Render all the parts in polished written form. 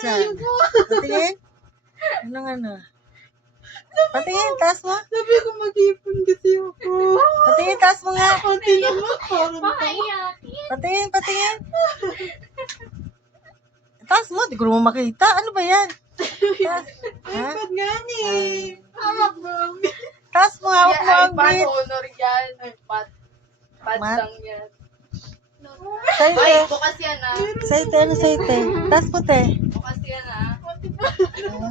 Diyan. Patingin. Anong ano? Patingin, taas mo. Sabi ko mag-ipon kasi ako. Patingin, taas mo nga. Konti naman, parang Patingin, patingin. Taas mo, di ko naman makita. Ano ba yan? Taas. Ha? iPad nga ni. Hawak mo. Taas mo, hawak mo ang iPad bit. honor yan. iPad. Pad Mat? lang yan. Sa'yo, Ay, te. bukas yan ah. Sa'yo, te. Ano sa'yo, te? Taas mo, te. Bukas yan ah.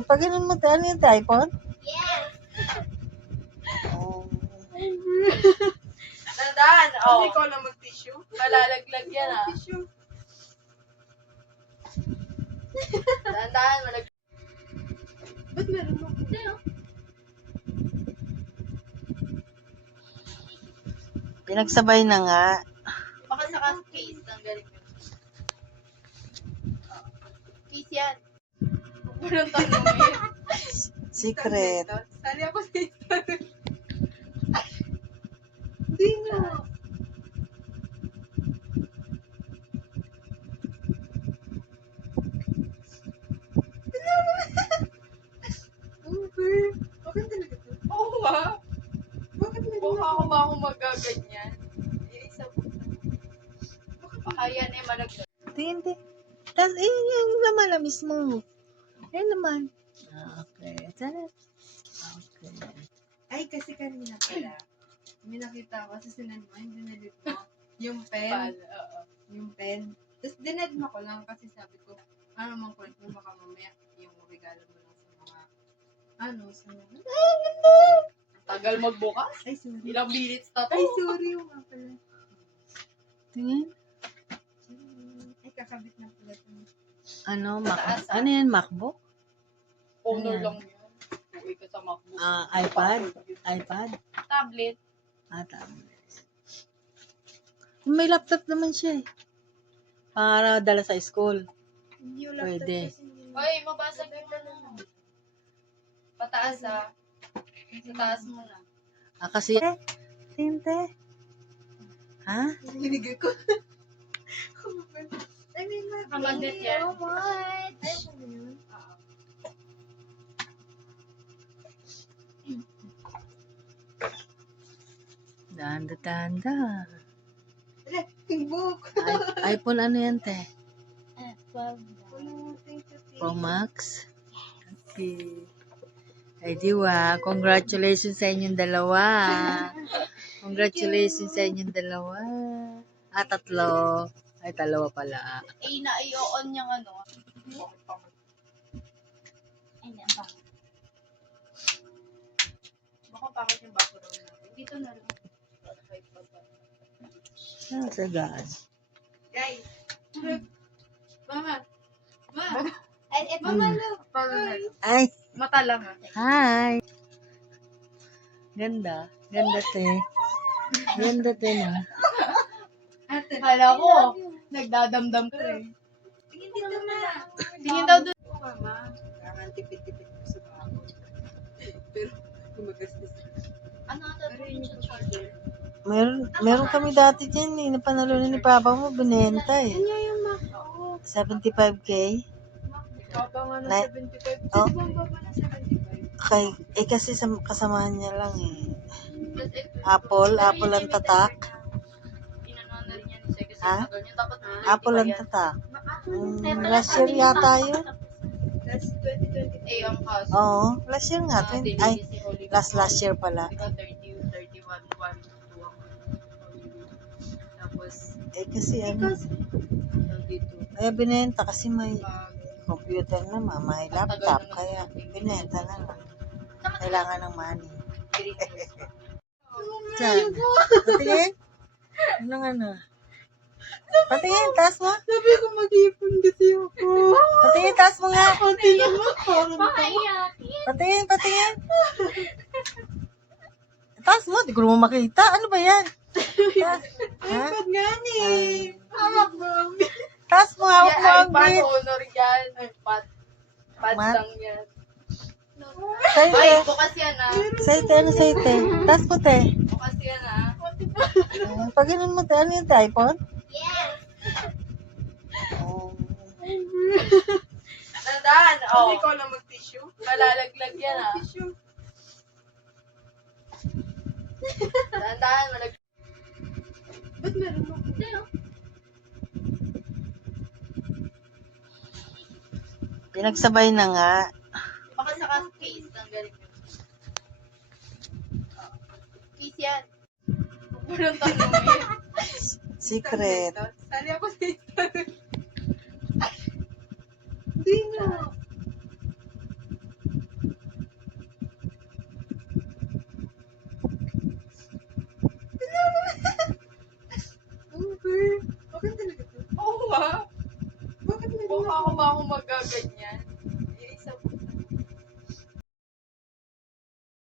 Pag ganun mo, te. Ano yung te? iPhone? Yes. Oh. Tandaan, oh. Hindi ko lang mag-tissue. Malalaglag yan ah. Tissue. Tandaan, malaglag. Ba't meron mo? Pinagsabay na nga. Baka sa case ng galing yun. Case yan. Huwag mo nang tanongin. Secret. Sali ako sa Instagram. Hindi nga. Okay. Okay talaga to. Oo nga. Bakit may Baka ako ba ako magaganyan? Isa po. Baka yan eh malaglag. Hindi. Tapos, yung naman na mismo. Yan naman. Okay. Sana. Okay. Ay, kasi kanina pala, may nakita ko sa sinan mo, yung dinalit mo, yung pen, Pal, oo. yung pen. Tapos dined mo ko lang kasi sabi ko, ano mang kulit mo, baka mamaya yung regalo mo lang sa mga, sa mga, Tagal magbukas? ay, sorry. Ilang minutes na to? Ay, sorry yung nga pala. Tingin. Ay, kakabit na pala ito. Ano, Mataas, ah. ano yan, MacBook? Honor Ayan. lang yan. Uwi ka sa MacBook. iPad? iPad? Tablet. Tama. May laptop naman siya eh. Para dala sa school. Hindi yung Pwede. kasi hindi mo. Ay, mabasag yung ano. Pataas ah. Sa taas mo na. Kasi, tinte. Ha? Binigay ko. I mean, Kamagnet yan. Ay, ano yun? Danda. Ala, yung book. iPhone ano yan, te? Oh, thank you, Pro Max? Okay. Ay, diwa. Congratulations sa inyong dalawa. Congratulations sa inyong dalawa. Tatlo. Ay, dalawa pala. Eh, na-i-on yung ano. Baka bakit yung background natin. Dito na lang. Sagaan. Guys. Mama. Mama. Mama, look. Ay, mata lang ah. hi. Ganda. Ganda, te. Ganda, te, na. Ate. Kala ko, nagdadamdam ka eh. Tingin dito na. Tingin daw doon. Mama. Kailangan tipid-tipid ko sa bago. Pero, gumagastos. Ano ata rin yung charger? Meron kami dati dyan eh. Napanalo na ni Papa mo, binenta eh. Yan nga yung Mac. 75K. Baba nga ng Like, 75. oh. Sino bang baba ng 75? Kasi kasamahan niya lang eh. Plus, Apple ang tatak. Inanuhan na rin yan ni Sega. Ha? Tagal niya. Dapat Apple ang tatak. Last year yata yun. That's 2020. Eh, ang kaso. Oo, last year nga. Ay, last year pala. Ikaw 30, 31, 1, 2 ako. Tapos, Kasi ano, dito. kaya binenta kasi may computer naman, may laptop, kaya binenta na lang. Kailangan ng money. Diyan. Patingin. Ano? Patingin, taas mo. Sabi ko mag-ipon kasi ako. Patingin, taas mo nga. Konti naman, parang Patingin. Taas mo, di ko naman makita. Ano ba yan? Taas. Ha? iPad nga ni. Hawak mo. Taas mo, hawak mo ang iPad bit. honor yan. Pad Mat? lang yan. Sa'yo, Ay, te. bukas yan ah. Sa'yo, te. Ano sa'yo, te? Taas mo, te. Bukas yan ah. Pag ganun mo, te. Ano yung te? iPhone? Yes. Oh. Tanda Oh, ikaw lang mag-tissue. malalaglag yan ah. Tissue. Dahan-dahan, malaglag. Ba't meron mo? Pinagsabay na nga. Baka sa case, tanggalin yun. Case yan. Huwag mo nang tanongin. Secret. Sali ako sa Instagram. Hindi nga.